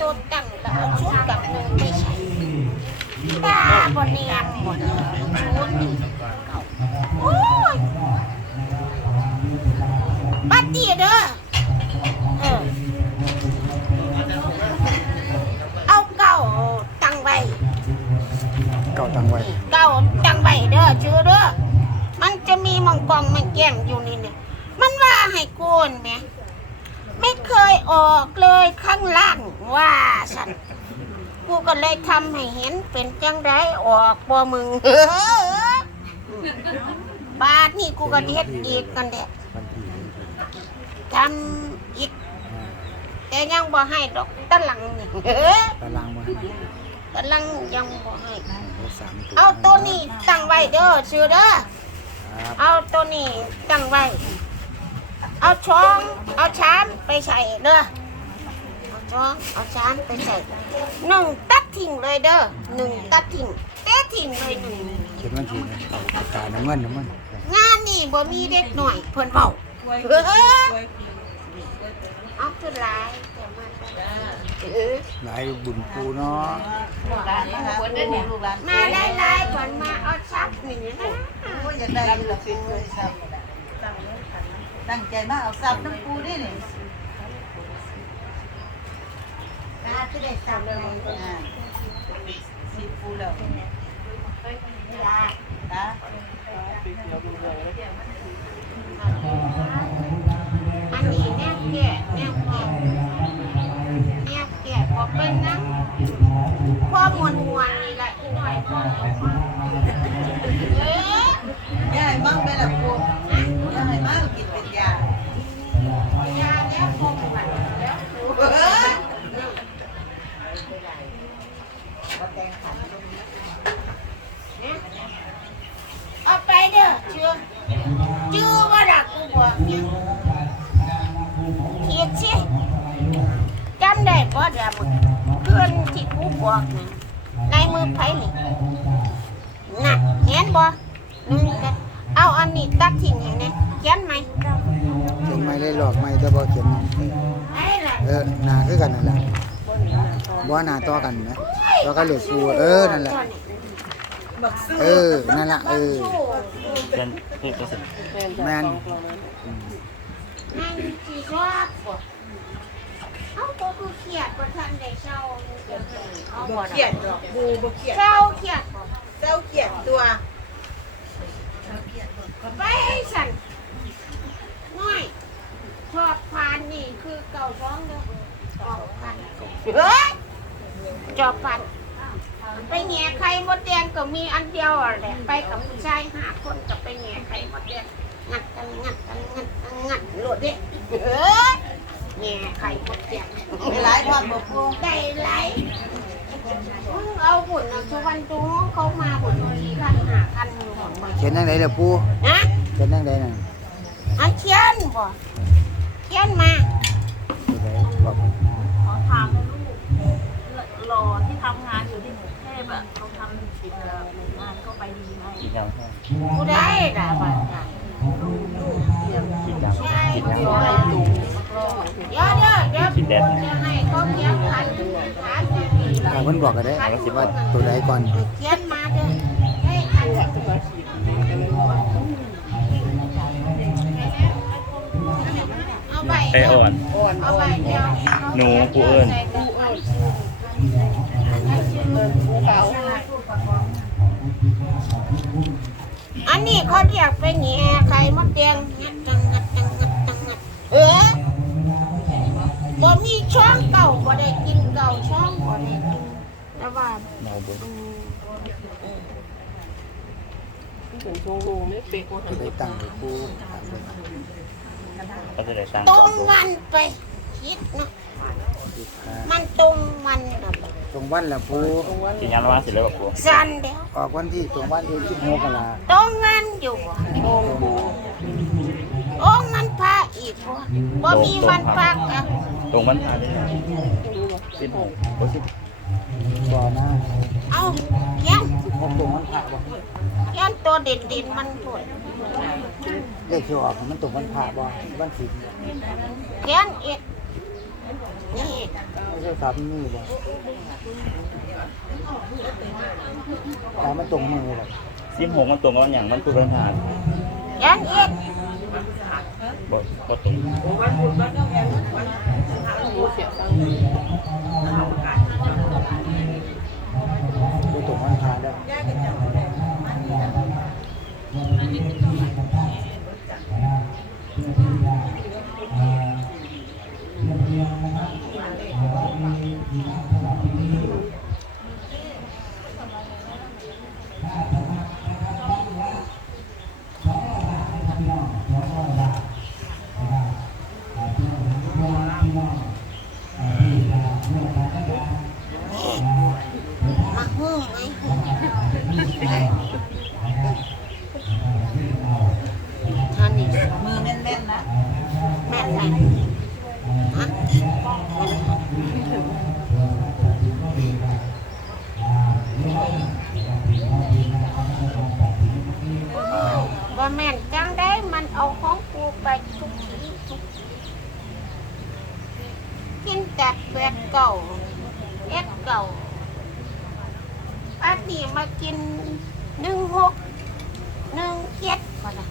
ตัวตั้งแล้วเอาชุดกับนึ่งไม่ใช่ตาบนเนียมบนชุดนี่เก่าโอ้ยบัดดีเด้อเออเอาเก่าตั้งไว้เก่าตังไว้เก่าตั้งไว้เด้อชื่อเด้อมันจะมีมังกรมันแก้งอยู่นี่เนี่ยมันว่าให้โกนไหม ไม่เคยออกเลยข้างล่างว่าสันกูก็เลยทำให้เห็นเป็นจังไดออกบ่มึงบาทนี่กูก็เฮ็ดอีกกันแดะวันที่ทำอีก แต่ยังบ่ให้ดอกตะลังนี่ตารางมาให้ตะลังยังบ่ให้โอ้สามตัวเอาตัวนี้ตั้งไว้เด้อชื่อเด้อครับเอาตัวนี้ตั้งไว้ เอาช้อนเอาชามไปใส่เด้อเอาช้อนเอาชามไปใส่หนึ่งตัดทิ้งเลยเด้อหนึ่งตัดทิ้งเตะทิ้งเลยหนึ่งเขียนวันที่นะตาน้ำเงินน้ำเงินงานนี่บ่มีเด็กหน่อยเพิ่นเว้าเออเอาขึ้นหลายแต่มันเออหลายบุญปูเนาะมาได้หลายเพิ่นมาเอาชักนี่นะอยากได้อยู่ละเป็นเลยซับ ตั้งใจมาเอาซับน้ำปูนี่นี่ตาคือได้จับเลยอ่าสีปูแล้วยานะอันนี้แนวแก่แนวแก่แนวแก่บ่เป็นนัง นึงกันเอาอันนี้ตัดทิ้งให้แน่เขียนไหมเขียนไม่ได้หลอกไม่แต่บ่เขียนนี่ไอ้ล่ะเออหน้าคือกันนั่นแหละบ่หน้าต่อกันนะต่อกันเหลือปูเออนั่นแหละบักซื้อเออนั่นแหละเออเป็นคือจะสิแมนนั่นสิชอบบ่เอาก็คือเครียดบ่ทันได้เศร้าเอาบ่บ่เขียดดอกปูบ่เขียดเศร้าเครียดบ่เจ้าเขียดตัว ไปให้สั่นน้อยชอบพานนี่คือเก่าท้องเด้อเก่าพันเฮ้ยจอบพัน ไปแง่ไข่มดแดงก็มีอันเดียวอะแหละไปกับผู้ชายห้าคนก็ไปแง่ไข่มดแดงงัดกันงัดกันงัดกันงัดโหลดเด้เฮ้ยแง่ไข่มดแดงหลายทอดบ่ปูได้ไรมึง เอาหุ่นเอาชวันดูเขามาหุ่นสี่คันห้าคันอยู่หมดเลยเขียนจังไดล่ะปูนะเขียนจังไดน่ะอันเขียนบ่เขียนมาตัวใดบอกขอถามนะลูกหล่อที่ทำงานอยู่ที่กรุงเทพอะเขาทำกิจงานก็ไปดีไหมกินยังใช่ผู้ใดล่ะบ้านใหญ่กินยังใช่กินเดี๋ยัยวงเดี๋ยวเดี๋ยวเดี๋ยวกินแดดจะให้เขาเขียนพันถาม จะดีถ้าเพิ่นบอกก็ได้ว่าตัวใดก่อนเขียนมาเด้อให้พันเอาไปไออ่อน เอาไปเดียวหนูกูเอิญอันนี้เขาเรียกไปแง่ไข่มดแดงงัดจังงัดจังงัดจังงัดเออบ่มีช่องเก่าบ่ได้กินเก่าช่องบ่ได้กิน แต่ว่าเมาบุญอืมตัวใดตั้งให้ปูก็จะได้ตังค์ตรก่องนบุญวันไปคิดเนาะสิบห้ามันตรงวันนะตรงวันละปูกินยังระหว่างสิเลยกับกูสันเดียวออกวันที่ตรงวันที่16กันล่ะตรงวันอยู่โอ้โหโอ้มันพาอีกบ่บ่มีวันพักอะตรงวันพาได้สิบหกโอ้สิบ บ่นะเอาเขียน16ตรงวันพระบ่เขียนตัวเด่นๆมันพูดเลขที่ออกมันตรงวันพระบ่วันศิลเขียนอีกนี่ไม่ใช่ซับมือบ่ตามมันตรงมือหรอกสิบหกมันตรงกับวันอย่างมันคือวันทานยันอีกบ่บ่ตรง เก่าเอ็ดเก่าอันนี้มากินหนึ่งหกหนึ่งเจ็ดก็ได้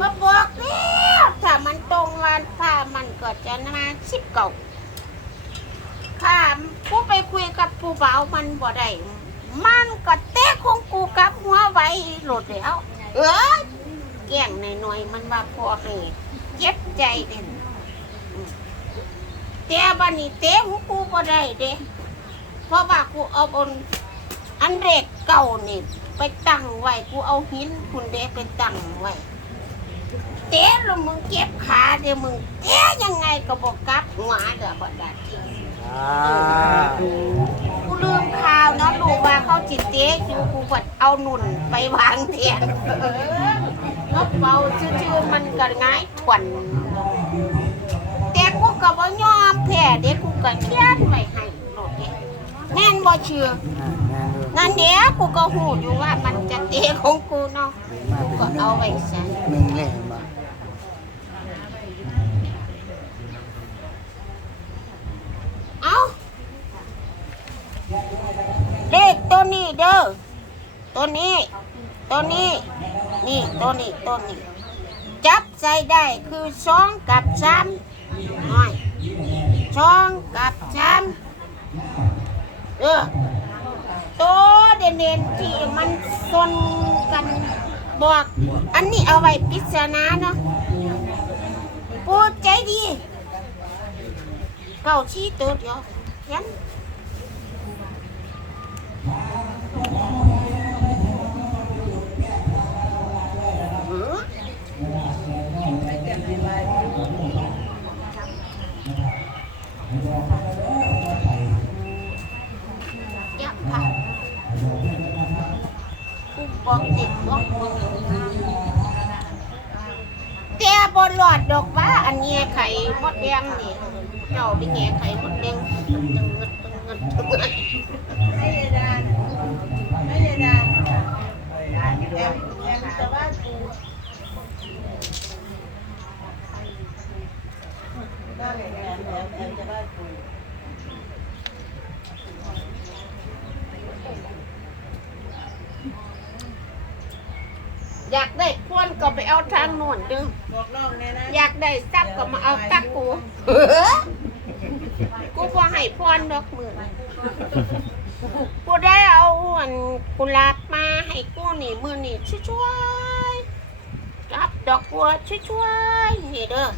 มาบอกแล้วถ้ามันตรงวันผ้ามันก็จะมาสิบเก่าข้าผู้ไปคุยกับผู้บ่าวมันบ่ได้มันก็เตะของกูกับหัวไว้หลุดแล้วเออแกล้งหน่อยๆมันมาพอให้เจ็บใจเด่นอืม แต่บันนี้เตะของกูบ่ได้เด้เพราะว่ากูเอาบนอันเด็กเก่านี่ ไปตั้งไว้กูเอาหินคุณเดไปตั้งไว้เตะลงมึงเก็บขาเดี๋ยวมึงเตะยังไงก็บอกกลับหัวเดี๋ยวบดดาจริงอ่ากูลืมข่าวเนาะลูกว่าเขาจิตเตะอยู่กูกดเอาหนุนไปวางเทียนนกเบาชื่อๆมันก็ง่ายถวนแต่ กูก็บ่ยอมแพ้เด็กกูก็เขียนไว้ให้โลดเด้แน่นบ่เชื่ออ่าแม่นด้วยนั่นเดี๋ยวกูก็หูอยู่ว่ามันจะเตะของกูเนาะมากูเป็นก็เอาไว้ใส่หนึ่งเลยมาเอาเลขตัวนี้เด้อตัวนี้ ตัวนี้ นี่ตัวนี้ตัวนี้จับใส่ได้คือสองกับสามน้อยส องกับสามเออตัวเด่นๆที่มันซนกันบอก อันนี้เอาไว้พิจารณาเนาะปูใจดี เก่าชี้ตัวเดียวเยนหือยักษ์ค่ะกูบอกเด็กบอกมึงแต่บนหลอดดอกว่าอันเนี้ยไข่ มดแดงนี่เจ้าไปแง่ไข่มดแดงตึงเงินตึงเงินตึงเงินไม่ได้ดานไม่ได้ดานแอมแอมจะว่าปูได้แอมแอมแอมจะว่าปูอยากได้พวนก็ไปเอาทางโน่นดึงอกน้องอยากได้ทรัพย์ ก็มาเอาตักกู กูพอให้พรดอกมือกูได้เอาอันกุหลาบมาให้กูนี่มือนี่ช่วยๆกับดอกบัวช่วยๆนี่เด้อ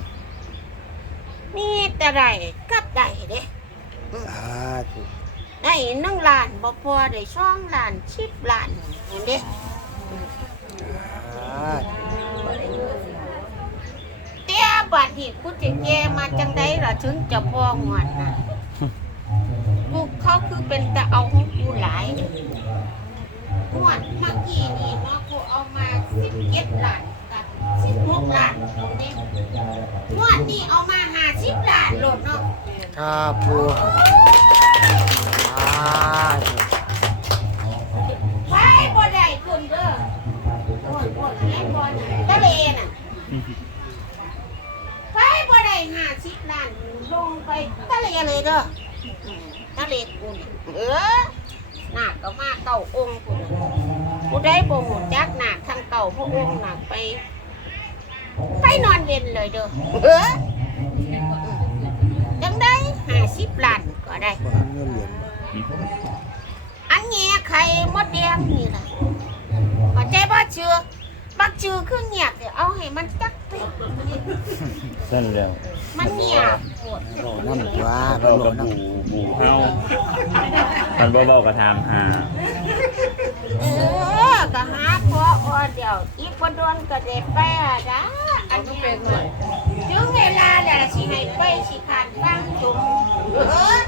มีแต่ไรกับได้เด้อ่าถูกได้หนึ่งล้านบ่พอได้สองล้านสิบล้านเห็นเด้ อ่า เตี้ยบัดนี้กูจะแก้มาจังไดล่ะถึงจะพอหวดนะกูเขาคือเป็นแต่เอาของกูหลายหวดเมื่อกี้นี่เนาะกูเอามาสิบเจ็ดล้านกับสิบหกล้านเด้หวดนี่เอามาห้าสิบล้านโหลดเนาะครับปู นี่แหละเข้าใจบ่เชื่อบักชื่อคือเงียบเดี๋ยวเอาให้มันจักตินั่นแล้วมันเงียบปวดรอน้ำว่าเรารอกับน้บูบูเฮามันบ่บอกก็ถามหาเออก็หาพอ อเดี๋ยวอีกบ่โดนก็ได้ไปอะจ้าอันนี้เป็นหน่อยถึงเวลาแล้วสิให้ไปสิขาดฟังจุ่มเออ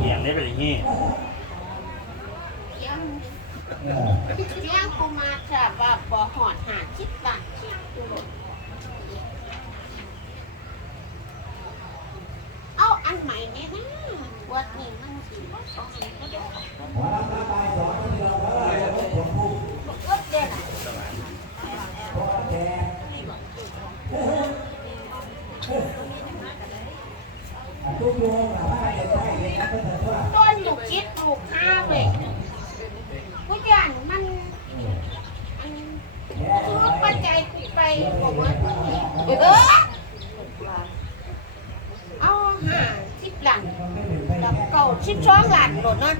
เหียงได้เป็นอย่างนี้เสียงเสียงกูมาจะว่าบ่หอดหาคิดบาทคิดกูหลดเอันใหม่เนี่นะวัดนี้มันสิว่าสองอันก็ได้บอกว่าเด่นต้นลูกชิดลูกข้าเว้ยผู้ยันมันอันซื้อปัจจัยไปบอกว่าเออเอาห้าสิบหลัง แล้วเก่าสิบสองหลังโดดนั่น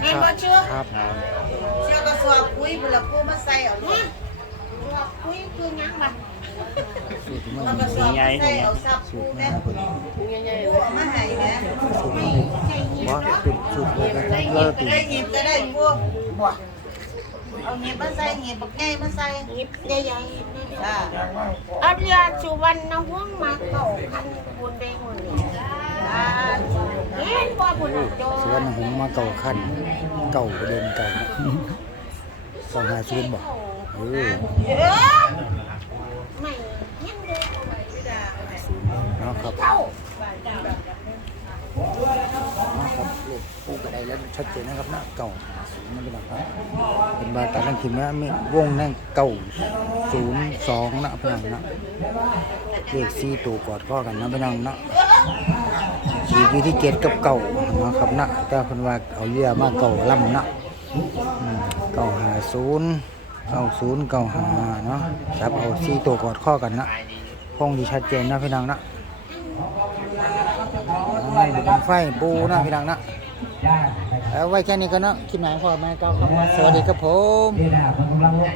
ไงบ่เชื่อำครับเชื่อก็สวบคุยบุละกูมาใส่เอาลูเนี่ยกว่าคุยคือหยังบ่สูตรมัมันนก็สวบมาใส่เอาซับสูกูตรแม่มาเพิ่นกูเอามาให้แม่สูตรไม่มาใจเย็นบ่เนาะสูตรสูตรเลยก็เลิกได้หยิบก็ได้พวกบ่เอาหยิบมาใส่หยิบบักใหญ่มาใส่หยิบใหญ่ๆจ้าอาเรียสุวรรณห่วงมาเก่าคันบุญได้หมดนี่อ่าเห็นบ่บุญโด สวนหงมาเก่าขั้นเก่าประเด็นเก่าเนะสองหาศูนย์บ่เออเออนะครับนะครับเลขปูกระไดแล้วชัดเจนนะครับนะเก่าศูนย์นะครับเป็นบาตาลังคิมนะไมีวงนั่งเก่าศูนย์สองนะพี่น้องนะเลขสี่ตัวกอดข้อกันนะพี่น้องนะ ขีดอยู่ที่เจ็ดกับเก่านะครับนะแต่คนว่าเอาเรือมาเก่าล่ำนะเก่าหาศูนย์เก่าศูนย์เก่าหาเนาะจับเอาสี่ตัวกอดข้อกันนะคงดีชัดเจนนะพี่น้องนะนั่นเป็นไฟปูนะพี่ดังนะเอาไว้แค่นี้ก็เนาะคลิปไหนพอมาเก้าครับสวัสดีครับผม